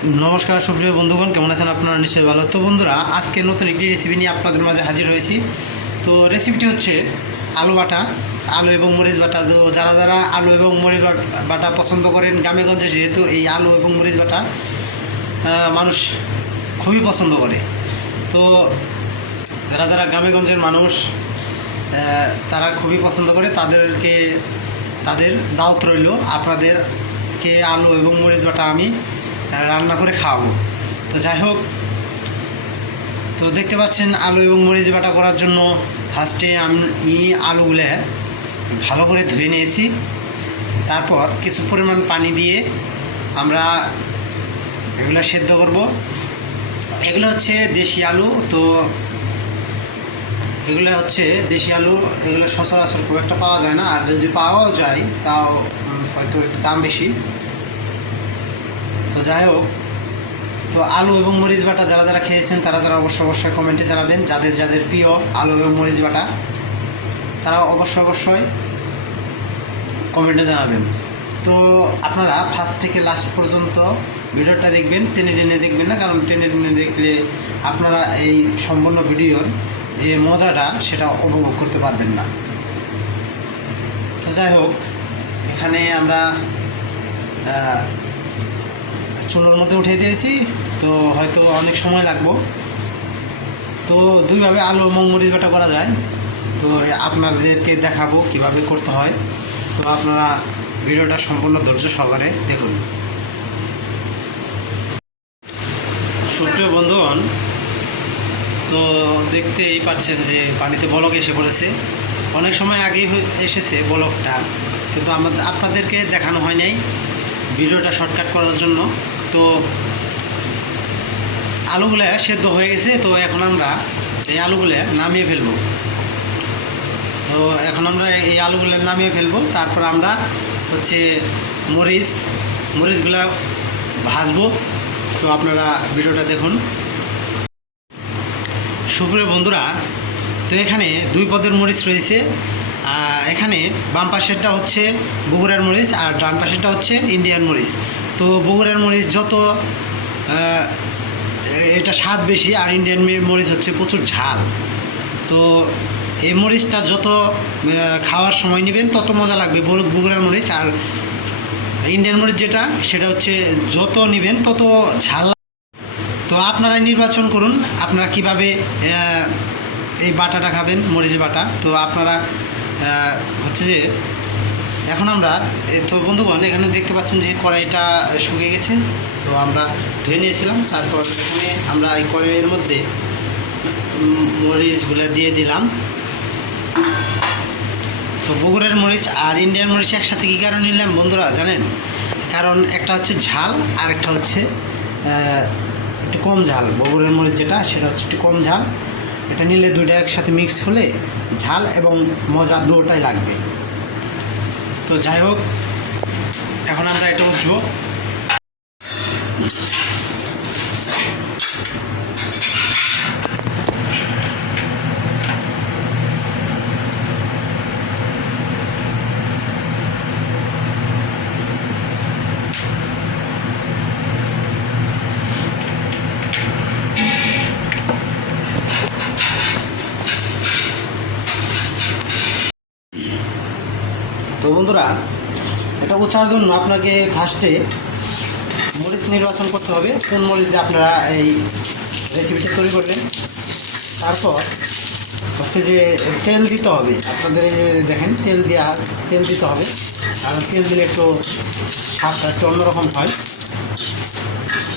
নমস্কার সুপ্রিয় বন্ধুগণ, কেমন আছেন আপনারা? নিশ্চয়ই ভালো। তো বন্ধুরা, আজকে নতুন একটি রেসিপি নিয়ে আপনাদের মাঝে হাজির হয়েছি। তো রেসিপিটি হচ্ছে আলু বাটা, আলু এবং মরিচ বাটা। তো যারা যারা আলু এবং মরিচ বাটা পছন্দ করেন, গ্রামেগঞ্জে যেহেতু এই আলু এবং মরিচ বাটা মানুষ খুবই পছন্দ করে। তো যারা যারা গ্রামেগঞ্জের মানুষ তারা খুবই পছন্দ করে, তাদের দাওয়াত রইল আপনাদেরকে আলু এবং মরিচ বাটা আমি রান্না করে খাওয়াবো। তো যাই হোক, তো দেখতে পাচ্ছেন আলু এবং মরিচ বাটা করার জন্য ফার্স্টে আমি আলুগুলো ভালো করে ধুয়ে নিয়েছি। তারপর কিছু পরিমাণ পানি দিয়ে আমরা এগুলো সেদ্ধ করব। এগুলো হচ্ছে দেশি আলু। তো এগুলো হচ্ছে দেশি আলু, এগুলো সচরাচর খুব একটা পাওয়া যায় না, আর যদি পাওয়াও যায় তাও হয়তো একটু দাম বেশি। তো যাই হোক, তো আলু এবং মরিচ বাটা যারা যারা খেয়েছেন তারা অবশ্যই কমেন্টে জানাবেন। যাদের যাদের প্রিয় আলু এবং মরিচ বাটা তারা অবশ্যই কমেন্টে জানাবেন। তো আপনারা ফার্স্ট থেকে লাস্ট পর্যন্ত ভিডিওটা দেখবেন, টেনে টেনে দেখবেন না, কারণ টেনে টেনে দেখলে আপনারা এই সম্পূর্ণ ভিডিওর যে মজাটা সেটা উপভোগ করতে পারবেন না। তো যাই হোক, এখানে আমরা চুলোর মধ্যে উঠিয়ে দিয়েছি, তো হয়তো অনেক সময় লাগবে। তো দুইভাবে আলু এবং মরিচ বাটা করা যায়, তো আপনাদেরকে দেখাবো কিভাবে করতে হয়। তো আপনারা ভিডিওটা সম্পূর্ণ ধৈর্য সহকারে দেখুন। সুপ্রিয় বন্ধুগণ, তো দেখতেই পাচ্ছেন যে পানিতে বলক এসে পড়েছে। অনেক সময় আগেই এসেছে বলকটা, কিন্তু আপনাদেরকে দেখানো হয় নাই ভিডিওটা শর্টকাট করার জন্য। তো আলুগুলো সেদ্ধ হয়ে গেছে। তো এখন আমরা এই আলুগুলো নামিয়ে ফেলবো। তো এখন আমরা এই আলুগুলো নামিয়ে ফেলবো। তারপর আমরা হচ্ছে মরিচগুলো ভাজবো। তো আপনারা ভিডিওটা দেখুন। সুপ্রিয় বন্ধুরা, তো এখানে দুই পদের মরিচ রয়েছে। এখানে বাম পাশেরটা হচ্ছে বগুড়ার মরিচ আর ডান পাশেরটা হচ্ছে ইন্ডিয়ান মরিচ। তো বগুড়ার মরিচ যত এটা স্বাদ বেশি, আর ইন্ডিয়ান মরিচ হচ্ছে প্রচুর ঝাল। তো এই মরিচটা যত খাওয়ার সময় নেবেন তত মজা লাগবে বগুড়ার মরিচ। আর ইন্ডিয়ান মরিচ যেটা, সেটা হচ্ছে যত নেবেন তত ঝাল। তো আপনারা নির্বাচন করুন আপনারা কিভাবে এই বাটাটা খাবেন, মরিচ বাটা। তো আপনারা হচ্ছে যে এখন আমরা, তো বন্ধুগণ এখানে দেখতে পাচ্ছেন যে কড়াইটা শুকিয়ে গেছে। তো আমরা ধুয়ে নিয়েছিলাম। তারপর এখানে আমরা এই কড়াইয়ের মধ্যে মরিচগুলো দিয়ে দিলাম। তো বগুড়ার মরিচ আর ইন্ডিয়ান মরিচ একসাথে কী কারণে নিলাম বন্ধুরা জানেন? কারণ একটা হচ্ছে ঝাল আর একটা হচ্ছে একটু কম ঝাল। বগুড়ার মরিচ যেটা, সেটা হচ্ছে একটু কম ঝাল। এটা নিলে দুইটা একসাথে মিক্স হলে ঝাল এবং মজা দুটোটাই লাগবে। তো যাই হোক, এখন আমরা এটা বুঝবো। তো বন্ধুরা, এটা উঁচার জন্য আপনাকে ফার্স্টে মরিচ নির্বাচন করতে হবে, কোন মরিচ দিয়ে আপনারা এই রেসিপিটা তৈরি করবেন। তারপর হচ্ছে যে তেল দিতে হবে আপনাদের। দেখেন তেল দিতে হবে, কারণ তেল দিলে একটু স্বাদটা একটু অন্যরকম হয়।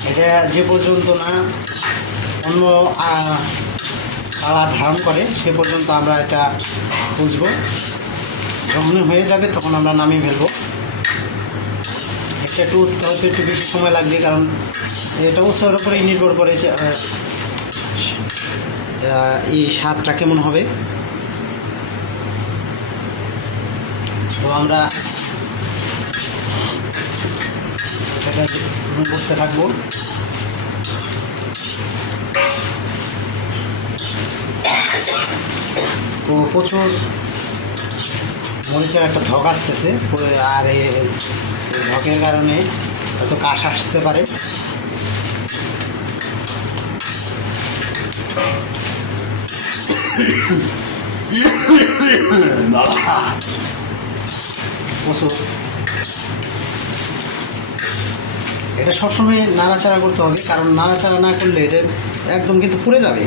এটা যে পর্যন্ত না অন্য কালার ধারণ করে সে পর্যন্ত আমরা এটা বুঝবো। যখন হয়ে যাবে তখন আমরা নামিয়ে ফেলবো। এটা একটু উঠতে হতে একটু বেশি সময় লাগবে, কারণ এটা উৎসবের উপরেই নির্ভর করে যে এই স্বাদটা কেমন হবে। তো আমরা এটা বসতে থাকবো। তো প্রচুর মরিচের একটা ধক আসতেছে, আর এই ধকের কারণে হয়তো কাশ আসতে পারে। এটা সবসময় নাড়াচাড়া করতে হবে, কারণ নাড়াচাড়া না করলে এটা একদম কিন্তু পুড়ে যাবে।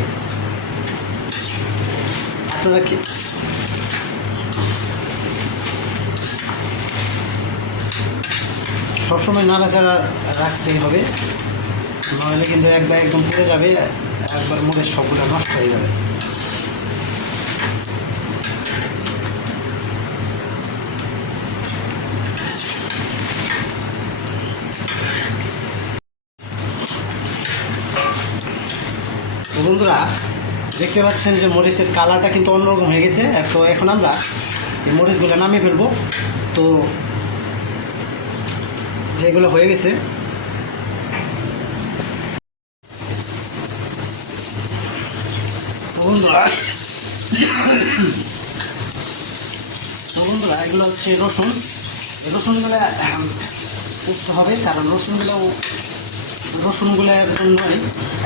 আপনারা কি সবসময় নাড়াচাড়া রাখতেই হবে, নাহলে কিন্তু একদম পুড়ে যাবে, একবার মরিচ সবগুলো নষ্ট হয়ে যাবে। তো বন্ধুরা দেখতে পাচ্ছেন যে মরিচের কালারটা কিন্তু অন্যরকম হয়ে গেছে। তো এখন আমরা এই মরিচগুলো নামিয়ে ফেলবো। তো যেগুলো হয়ে গেছে, বন্ধুরা এগুলো হচ্ছে রসুন। এই রসুনগুলো উঠতে হবে, কারণ রসুনগুলোর জন্যই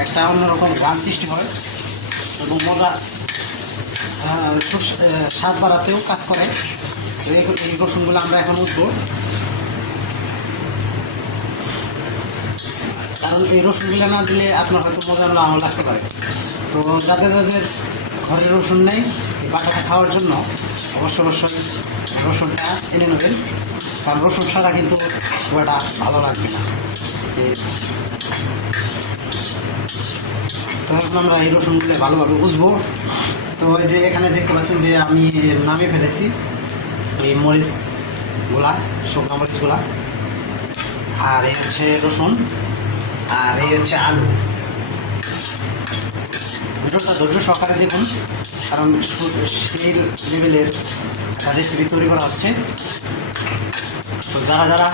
একটা অন্যরকম ঘ্রাণ সৃষ্টি হয় এবং মজা স্বাদ বাড়াতেও কাজ করে। এই রসুনগুলো আমরা এখন উঠবো, কারণ এই রসুনগুলো না দিলে আপনার হয়তো মজা নাও লাগতে পারে। তো যাদের ঘরে রসুন নেই, এই বাটাটা খাওয়ার জন্য অবশ্যই রসুনটা এনে নেবেন, কারণ রসুন ছাড়া কিন্তু খুব একটা ভালো লাগবে না। তো এখন আমরা এই রসুনগুলো ভালোভাবে বুঝবো। তো ওই যে এখানে দেখতে পাচ্ছেন যে আমি নামিয়ে ফেলেছি এই মরিচগুলা, শুকনো মরিচগুলা, আর এই হচ্ছে রসুন, আর এই হচ্ছে আলু। ভিডিওটা ধৈর্য সহকারে দেখুন, কারণ সেই লেভেলের একটা রেসিপি তৈরি করা হচ্ছে। তো যারা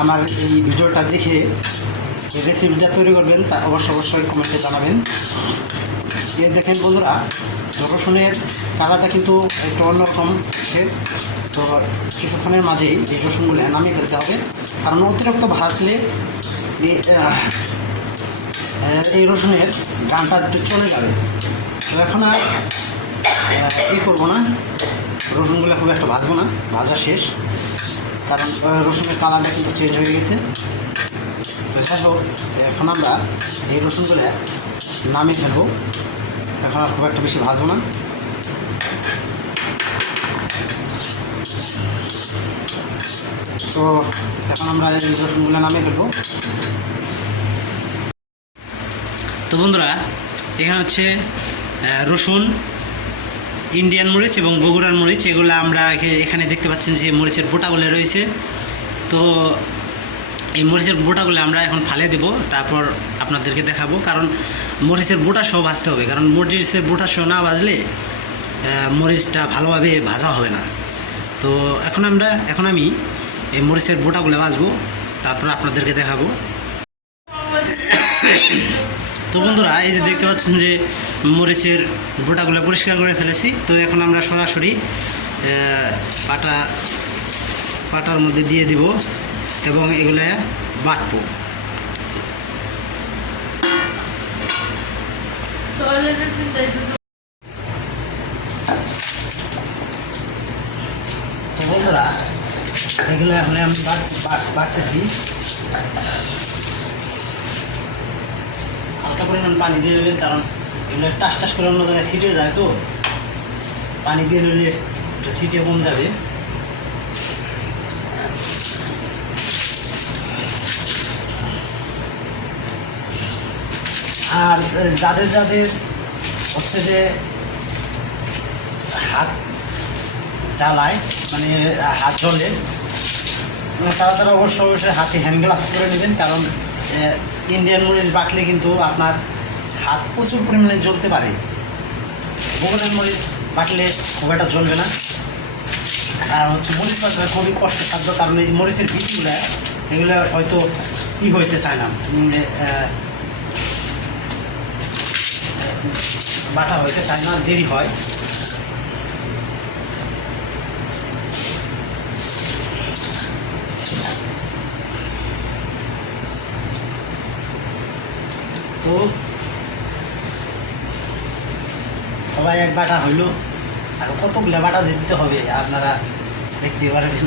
আমার এই ভিডিওটা দেখে এই রেসিপিটা তৈরি করবেন, তা অবশ্যই কমেন্টে জানাবেন। এই দেখেন বন্ধুরা, রসুনের কালারটা কিন্তু একটু অন্যরকম হচ্ছে। তো কিছুক্ষণের মাঝেই এই রসুনগুলো নামিয়ে ফেলতে হবে, কারণ অতিরিক্ত ভাজলে এই রসুনের ঘ্রাণটা একটু চলে যাবে। তো এখন আর কী করবো না, রসুনগুলো খুব একটা ভাজবো না, ভাজা শেষ, কারণ রসুনের কালারটা কিন্তু চেঞ্জ হয়ে গেছে। তো যাই হোক, এখন আমরা এই রসুনগুলো নামিয়ে ফেলবো, এখন আর খুব একটা বেশি ভাজবো না। তো এখন আমরা এই রসুনগুলো নামিয়ে ফেলবো। তো বন্ধুরা, এখানে হচ্ছে রসুন, ইন্ডিয়ান মরিচ এবং বগুড়ার মরিচ, এগুলো আমরা এখানে দেখতে পাচ্ছেন যে মরিচের বোটাগুলো রয়েছে। তো এই মরিচের বোটাগুলো আমরা এখন ফালে দেব, তারপর আপনাদেরকে দেখাবো, কারণ মরিচের বোটা সহ ভাজতে হবে, কারণ মরিচের বোটা সহ না ভাজলে মরিচটা ভালোভাবে ভাজা হবে না। তো এখন আমি এই মরিচের বোটাগুলো ভাজবো, তারপর আপনাদেরকে দেখাবো। তো বন্ধুরা, এই যে দেখতে পাচ্ছেন যে মরিচের বোটাগুলো পরিষ্কার করে ফেলেছি। তো এখন আমরা সরাসরি পাটার মধ্যে দিয়ে দিব এবং এগুলো বাটবো। তো বন্ধুরা, এগুলো এখন আমি বাটতেছি। হালকা পরিমাণ পানি দিয়ে দেবেন, কারণ এগুলো টাস করে অন্য জায়গায় ছিটে যায়। তো পানি দিয়ে নিলে একটু ছিটে কম যাবে। আর যাদের হচ্ছে যে হাত জ্বালায়, মানে হাত জ্বলে, তারা অবশ্যই হাতে হ্যান্ড গ্লাভস করে নেবেন, কারণ ইন্ডিয়ান মরিচ বাটলে কিন্তু আপনার হাত প্রচুর পরিমাণে জ্বলতে পারে। বগুড়ার মরিচ বাটলে খুব একটা জ্বলবে না। আর হচ্ছে মরিচ বাটলে খুবই কষ্টসাধ্য, কারণ এই মরিচের বীজগুলো এগুলো হয়তো হইতে চায় না, বাটা হইতে চায় না, দেরি হয়। তো সবাই এক বাটা হইলো, আর কতগুলো বাটা দিতে হবে আপনারা দেখতে পারবেন।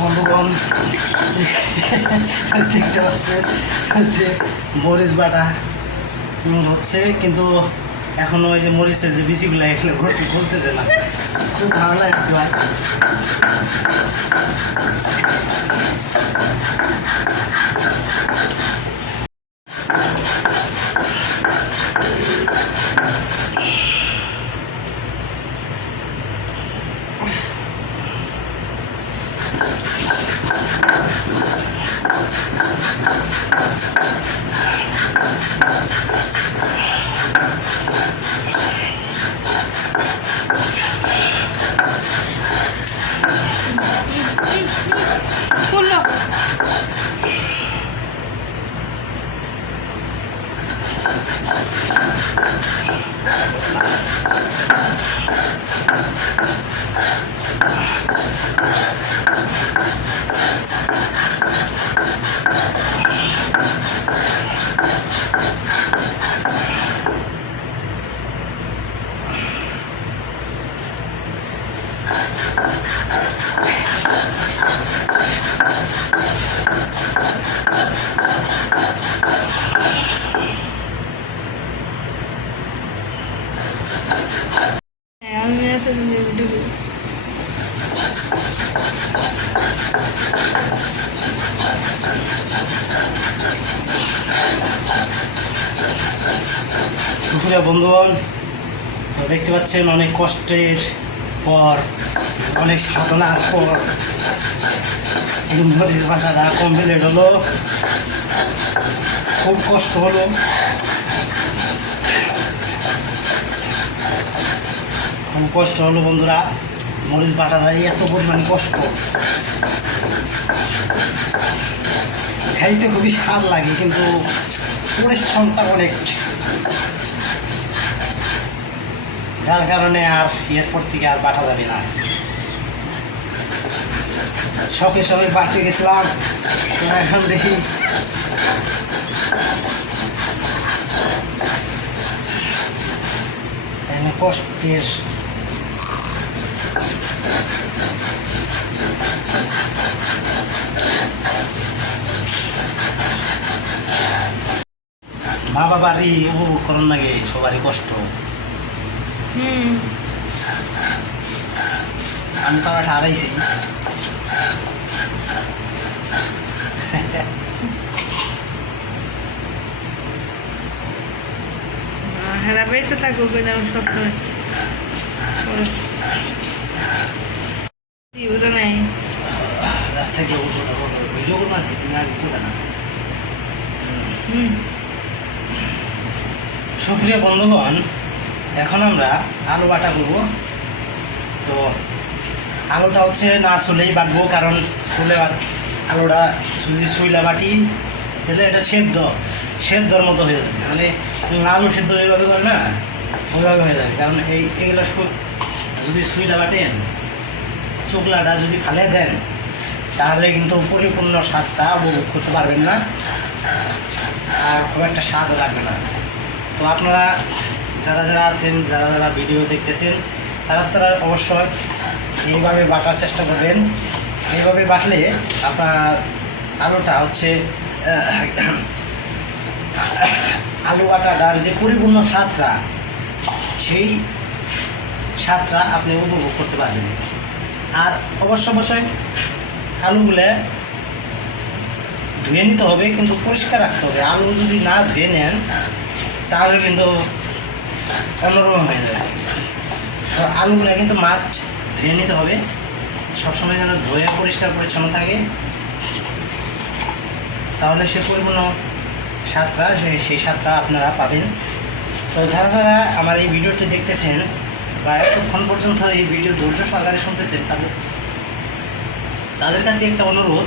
বন্ধুগণ দেখতে পাচ্ছেন যে মরিচ বাটা হচ্ছে, কিন্তু এখনো ওই যে মরিচের যে বিচিগুলো এগুলো ঘুরতেছে না, খুব ভালো লাগছে ভাই। সুপ্রিয় বন্ধুগণ, তো দেখতে পাচ্ছেন অনেক কষ্টের পর, অনেক সাধনার পর মরিচ বাটাটা কমপ্লিট হলো। খুব কষ্ট হলো, খুব কষ্ট হলো বন্ধুরা। মরিচ বাটাটা এত পরিমাণ কষ্ট, খাইতে খুবই স্বাদ লাগে, কিন্তু পরিশ্রমটা অনেক, যার কারণে আর এরপর থেকে আর বাটা যাবে না। শখে শখে বাড়তে গেছিলাম, তো এখন দেখি কষ্টের মা বাবারই উপভোগ করার লাগে, সবারই কষ্ট। আমি তো একটা হারাইছি। হারা পেয়েছে থাকুক স্বপ্ন বুঝো নাই রাত থেকে ভিডিও করবো আছি, তুমি আগে করবে না। সুপ্রিয় বন্ধুগণ, এখন আমরা আলু বাটা করবো। তো আলুটা হচ্ছে না চুলেই বাটবো, কারণ চুলে আলুটা যদি চুইলা বাটি তাহলে এটা সেদ্ধর মতো হয়ে যাবে, মানে আলু সেদ্ধ যেভাবে করে না ওইভাবে হয়ে যাবে। কারণ এইগুলো যদি চুইলা বাটেন, চোখলাটা যদি ফালে দেন, তাহলে কিন্তু পরিপূর্ণ স্বাদটা উপভোগ করতে পারবেন না, আর খুব একটা স্বাদও লাগবে না। তো আপনারা যারা যারা আছেন, যারা যারা ভিডিও দেখতেছেন, তারা অবশ্যই এইভাবে বাটার চেষ্টা করবেন। এইভাবে বাটলে আপনার আলুটা হচ্ছে আলু বাটাটার যে পরিপূর্ণ স্বাদটা, সেই স্বাদটা আপনি উপভোগ করতে পারবেন। আর অবশ্যই আলুগুলো ধুয়ে নিতে হবে, কিন্তু পরিষ্কার রাখতে হবে। আলু যদি না ধুয়ে নেন তাহলে কিন্তু অন্যরকম হয়ে যাবে। তো আলুগুলো কিন্তু মাস্ট ধুয়ে নিতে হবে, সবসময় যেন ধুয়ে পরিষ্কার পরিচ্ছন্ন থাকে, তাহলে সে পরিপূর্ণ স্বাদটা সেই স্বাদটা আপনারা পাবেন। তো যারা যারা আমার এই ভিডিওটি দেখতেছেন বা এতক্ষণ পর্যন্ত এই ভিডিও ধৈর্য সহকারে শুনতেছেন, তাদের কাছে একটা অনুরোধ,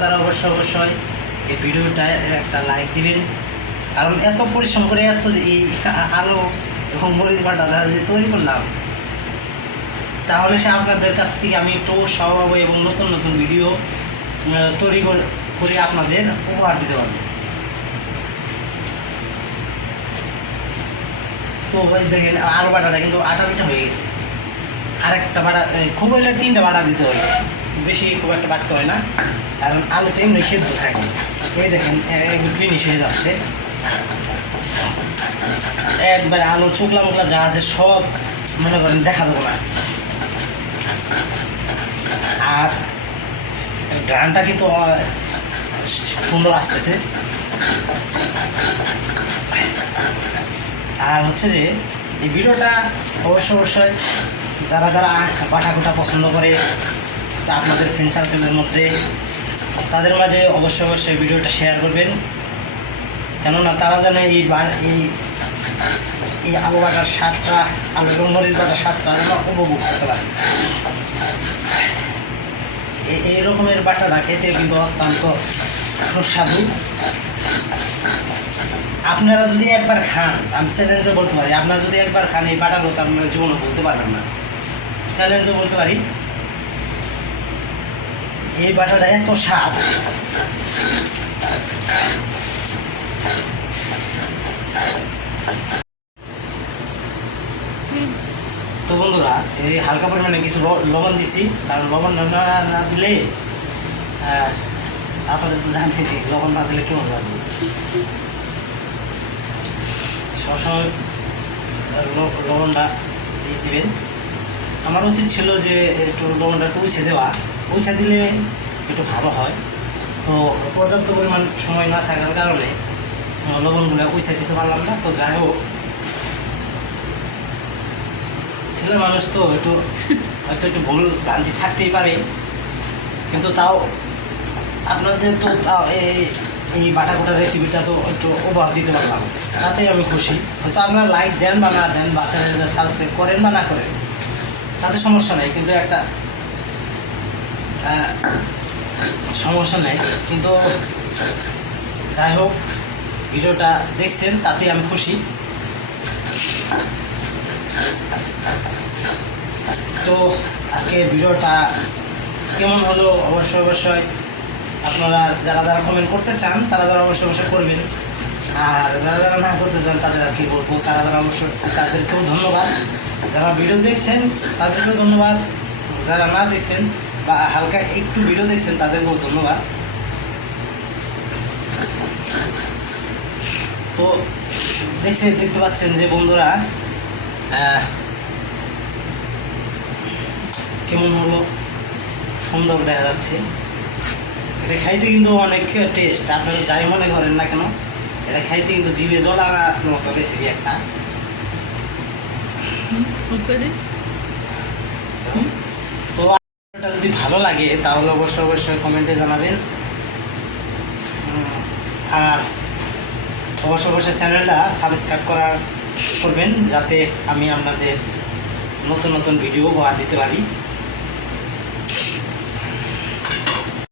তারা অবশ্যই এই ভিডিওটা একটা লাইক দিবেন। কারণ এত পরিশ্রম করে এত এই আলু এবং মরিচ বাটা যে তৈরি করলাম, তাহলে সে আপনাদের কাছ থেকে আমি একটু উৎসাহ পাবো এবং নতুন নতুন ভিডিও তৈরি করে আপনাদের উপহার দিতে পারবো। তো ওই দেখেন আলু বাটাটা কিন্তু আটা পিঠা হয়ে গেছে। আর একটা বাটা খুব হইলে 3টা বাটা দিতে হয়, বেশি খুব একটা বাটতে হয় না, কারণ আলুতে এমনি সেদ্ধ থাকে। এই দেখেন ফিনিশ হয়ে যাচ্ছে একবারে, আলু চুকলা মুকলা যা আছে সব মনে করেন দেখা দেবো না। আর গ্রানটা কিন্তু সুন্দর আসতেছে। আর হচ্ছে যে এই ভিডিওটা অবশ্যই যারা বাটা কোটা পছন্দ করে, তা আপনাদের ফ্রেন্ড সার্কেলের মধ্যে তাদের মাঝে অবশ্যই ভিডিওটা শেয়ার করবেন, কেননা তারা যেন এই আলু বাটার স্বাদটা, আলু এবং মরিচ বাটার স্বাদটা যেন উপভোগ করতে পারে। এই রকমের বাটাটা খেতে কিন্তু অত্যন্ত সুস্বাদু। আপনারা যদি একবার খান, আমি চ্যালেঞ্জে বলতে পারি, আপনারা যদি একবার খান এই বাটার কথা আপনারা জীবনে বলতে পারবেন না। চ্যালেঞ্জে বলতে পারি এই বাটাটা এত স্বাদ। তো বন্ধুরা, এই হালকা পরিমাণে কিছু লবণ দিছি, কারণ লবণ না দিলে আপনাদের তো জানেন লবণ না দিলে কেমন লাগবে। সবসময় লবণটা দিয়ে দিবেন। আমার উচিত ছিল যে একটু লবণটা একটু উঁচে দেওয়া, উঁচে দিলে একটু ভালো হয়। তো পর্যাপ্ত পরিমাণ সময় না থাকার কারণে লবণগুলো উঁচে দিতে পারলাম না। তো যাই হোক, ছেলে মানুষ তো হয়তো একটু ভুল ভ্রান্তি থাকতেই পারে, কিন্তু তাও আপনাদের তো তাও এই বাটা কোটার রেসিপিটা তো একটু উপহার দিতে পারলাম, তাতেই আমি খুশি। হয়তো আপনারা লাইক দেন বা না দেন, বা চ্যানেলটা সাবস্ক্রাইব করেন বা না করেন, তাতে সমস্যা নেই, কিন্তু একটা সমস্যা নেই। কিন্তু যাই হোক, ভিডিওটা দেখছেন তাতে আমি খুশি। তো আজকে ভিডিওটা কেমন হলো অবশ্যই আপনারা যারা কমেন্ট করতে চান তারা অবশ্যই করবেন, আর যারা না করতে চান তাদের আর কি বলবো, তারা অবশ্যই তাদেরকেও ধন্যবাদ। যারা ভিডিও দেখছেন তাদেরকেও ধন্যবাদ, যারা না দেখছেন বা হালকা একটু ভিডিও দেখছেন তাদেরকেও ধন্যবাদ। তো দেখতে পাচ্ছেন যে বন্ধুরা কেমন হলো, সুন্দর দেখা যাচ্ছে। এটা খাইতে কিন্তু অনেক টেস্ট, আপনারা যাই মনে করেন না কেন, এটা খাইতে কিন্তু জিভে জল আনার মতো রেসিপি একটা। তো এটা যদি ভালো লাগে তাহলে অবশ্যই কমেন্টে জানাবেন, আর অবশ্যই চ্যানেলটা সাবস্ক্রাইব করবেন, যাতে আমি আপনাদের নতুন ভিডিও উপহার দিতে পারি।